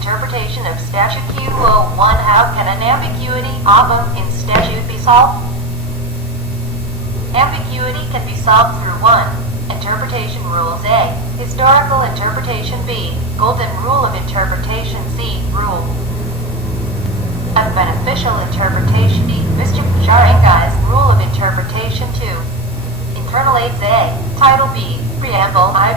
Interpretation of Statute Q01. How can an ambiguity in statute be solved? Ambiguity can be solved through 1. Interpretation rules. A. Historical interpretation. B. Golden rule of interpretation. C. Rule of beneficial interpretation. D. Mr. Sharingai's rule of interpretation. 2. Internal aids. A. Title. B. Preamble. I.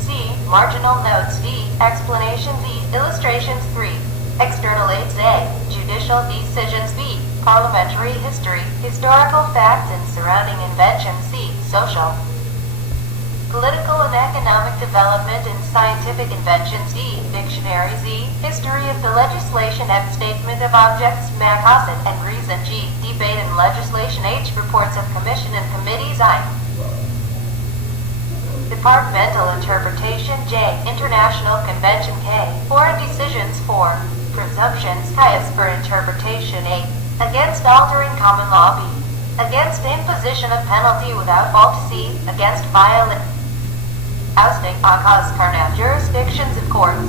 C. Marginal notes. D. Explanations. E. Illustrations. 3. External aids. A. Judicial decisions. B. Parliamentary history. Historical facts and surrounding inventions. C. Social, political and economic development and scientific inventions. D. Dictionary. Z. History of the legislation. F. Statement of objects. Cause and reason. G. Debate and legislation. H. Reports of commission and committees. I. Departmental interpretation. J. International convention. K. Foreign decisions. 4. Presumptions. Bias for interpretation. 8. Against altering common law. B. Against imposition of penalty without fault. C. Against violent ousting cause carnal jurisdictions of courts.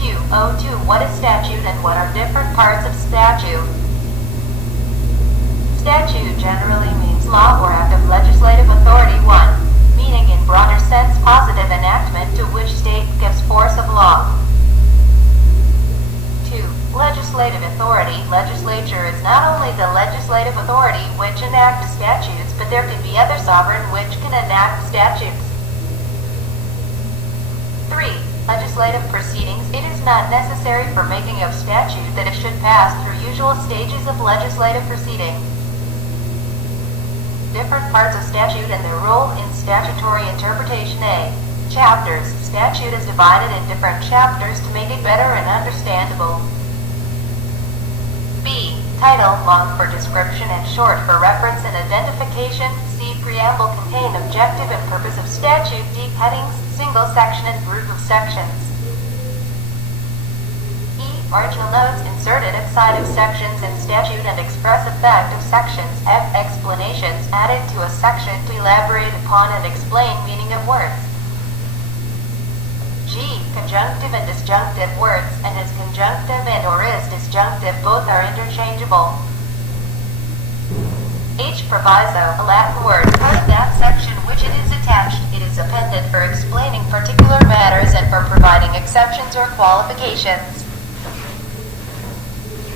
Q02. What is statute and what are different parts of statute? Statute generally means law or act of legislative authority. 1. Meaning in broader sense, positive enactment to which state gives force of law. 2. Legislative authority. Legislature is not only the legislative authority which enacts statutes, but there can be other sovereign which can enact statutes. 3. Legislative proceedings. It is not necessary for making of statute that it should pass through usual stages of legislative proceeding. Different parts of statute and their role in statutory interpretation. A. Chapters. Statute is divided in different chapters to make it better and understandable. B. Title. Long for description and short for reference and identification. C. Preamble. Contain objective and purpose of statute. D. Headings. Single section and group of sections. E. Marginal notes inserted outside of sections in statute and express effect of sections. F. Explanations added to a section to elaborate upon and explain meaning of words. G. Conjunctive and disjunctive words, and is conjunctive and or is disjunctive both are interchangeable. H. Proviso, a Latin word, part of that section which it is attached. It is appended for explaining particular matters and for providing exceptions or qualifications.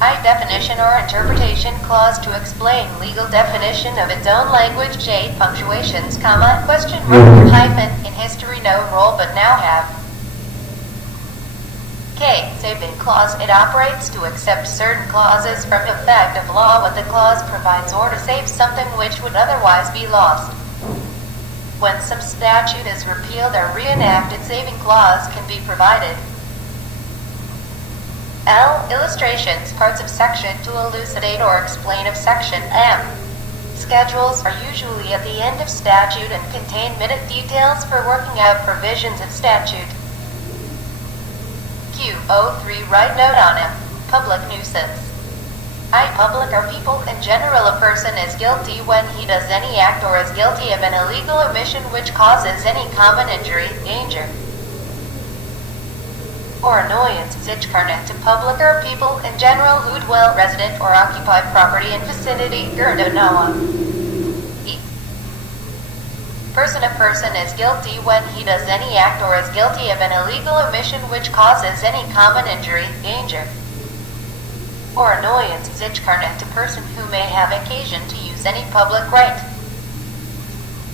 I. Definition or interpretation clause to explain legal definition of its own language. J. Punctuations, comma, question mark, hyphen, in history no role but now have. K. Saving clause. It operates to accept certain clauses from effect of law when the clause provides or to save something which would otherwise be lost. When some statute is repealed or reenacted, saving clause can be provided. L. Illustrations. Parts of section to elucidate or explain of section. M. Schedules are usually at the end of statute and contain minute details for working out provisions of statute. Q03. Write note on M. Public nuisance. I. Public are people. In general, a person is guilty when he does any act or is guilty of an illegal omission which causes any common injury, danger, or annoyance. Zichkarnet. To public are people in general who dwell, resident, or occupy property in vicinity. Gerdonoa. E. A person is guilty when he does any act or is guilty of an illegal omission which causes any common injury, danger, or annoyance. Zichkarnet. A person who may have occasion to use any public right.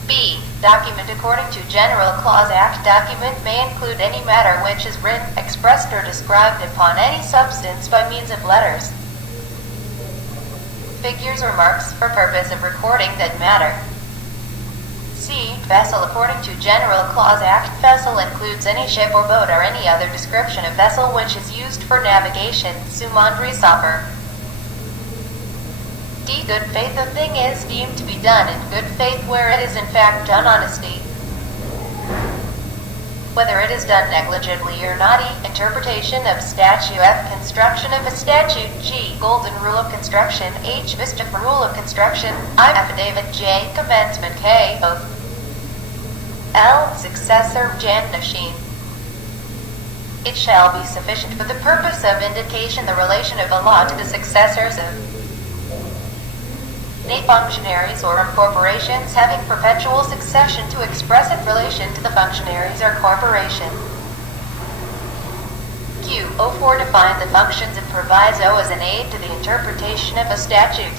B. Document. According to General Clause Act, document may include any matter which is written, expressed, or described upon any substance by means of letters, figures, or marks for purpose of recording that matter. C. Vessel. According to General Clause Act, vessel includes any ship or boat or any other description of vessel which is used for navigation. Sumandri Sapper. D. Good faith. A thing is deemed to be done in good faith where it is in fact done honesty, whether it is done negligently or not. E. Interpretation of statute. F. Construction of a statute. G. Golden rule of construction. H. Vista rule of construction. I. Affidavit. J. Commencement. K. Oath. L. Successor. Jan. Machine. It shall be sufficient for the purpose of indication the relation of a law to the successors of any functionaries or of corporations having perpetual succession to expressive relation to the functionaries or corporation. Q04 define the functions of proviso as an aid to the interpretation of a statute.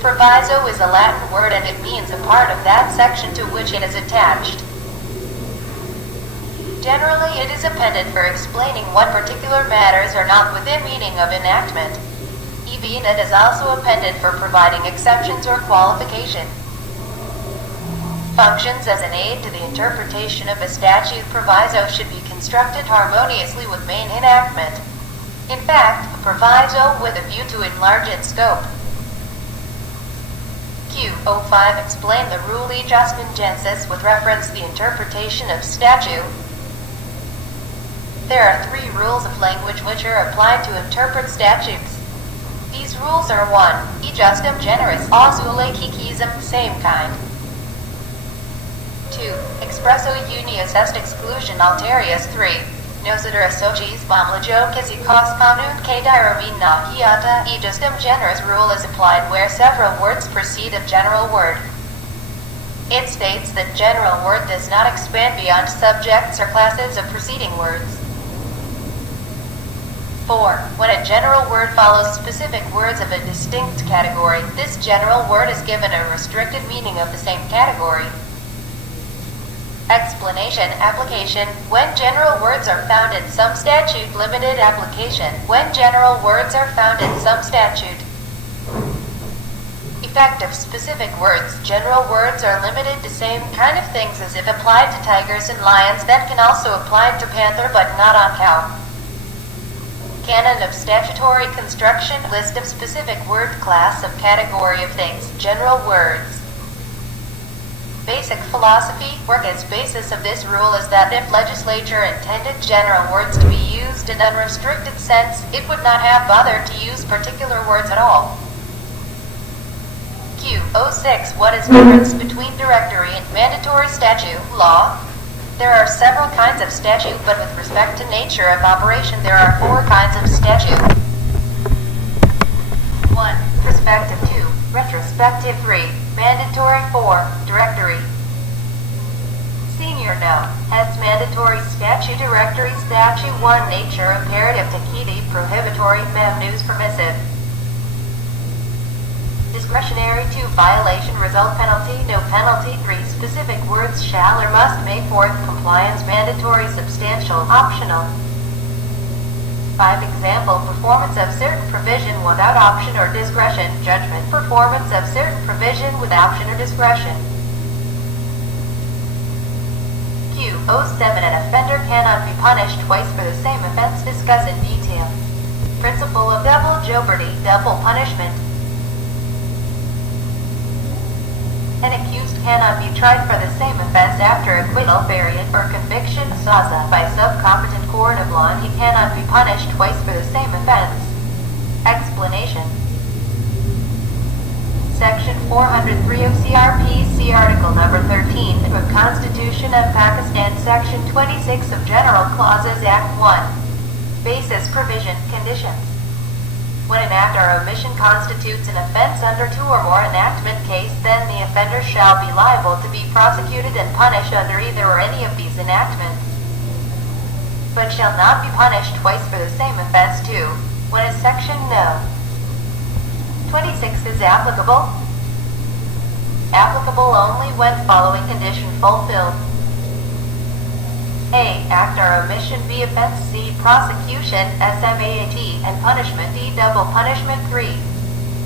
Proviso is a Latin word and it means a part of that section to which it is attached. Generally, it is appended for explaining what particular matters are not within meaning of enactment. Even it is also appended for providing exceptions or qualification. Functions as an aid to the interpretation of a statute. Proviso should be constructed harmoniously with main enactment. In fact, a proviso with a view to enlarge its scope. Q05 explain the rule e just ingensis with reference to the interpretation of statute. There are 3 rules of language which are applied to interpret statutes. These rules are 1. E justum generis ausule kikism, same kind. 2. Expresso unius est exclusion alterius. 3. Nocitur associes bomlajo kisikos conun que diramina hiata. E justum generis rule is applied where several words precede a general word. It states that general word does not expand beyond subjects or classes of preceding words. 4. When a general word follows specific words of a distinct category, this general word is given a restricted meaning of the same category. Explanation, application. When general words are found in some statute, limited application. When general words are found in some statute. Effect of specific words. General words are limited to same kind of things as if applied to tigers and lions. That can also apply to panther but not on cow. Canon of statutory construction. List of specific word, class of category of things. General words. Basic philosophy. Work as basis of this rule is that if legislature intended general words to be used in unrestricted sense, it would not have bothered to use particular words at all. Q06 What is the difference between directory and mandatory statute law? There are several kinds of statute, but with respect to nature of operation there are 4 kinds of statute. 1. Prospective. 2. Retrospective. 3. Mandatory. 4. Directory. Senior note. As mandatory statute. Directory statute. 1. Nature imperative. Takiti prohibitory. Mem news permissive. Discretionary. 2. Violation result penalty. No penalty. 3. Specific words shall or must make. 4. Compliance. Mandatory. Substantial. Optional. 5. Example. Performance of certain provision without option or discretion. Judgment. Performance of certain provision with option or discretion. Q07 An offender cannot be punished twice for the same offense. Discuss in detail. Principle of double jeopardy. Double punishment. An accused cannot be tried for the same offense after acquittal, variant, or conviction by subcompetent court of law, and he cannot be punished twice for the same offense. Explanation. Section 403 of CRP, see Article number 13 of Constitution of Pakistan, Section 26 of General Clauses, Act 1. Basis, provision, conditions. When an act or omission constitutes an offense under 2 or more enactment case, then the offender shall be liable to be prosecuted and punished under either or any of these enactments, but shall not be punished twice for the same offense too. When a section no. 26 is applicable. Applicable only when following condition fulfilled. A. Act or omission. B. Offense. C. Prosecution. SMAT. And punishment. D. Double punishment. 3.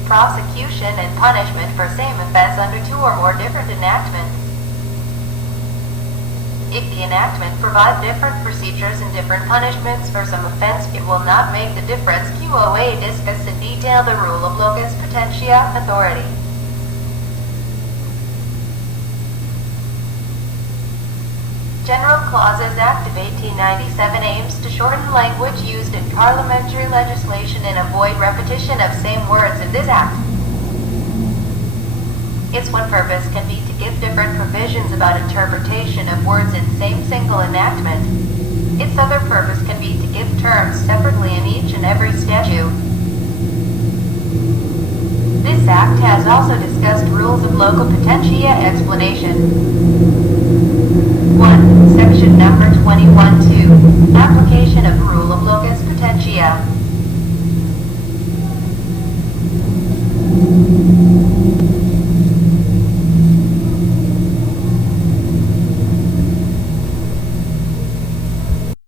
Prosecution and punishment for same offense under 2 or more different enactments. If the enactment provides different procedures and different punishments for some offense, it will not make the difference. Q08 discuss in detail the rule of locus potentia, authority. General Clauses Act of 1897 aims to shorten language used in parliamentary legislation and avoid repetition of same words in this act. Its one purpose can be to give different provisions about interpretation of words in same single enactment. Its other purpose can be to give terms separately in each and every statute. This Act has also discussed rules of local potentia explanation.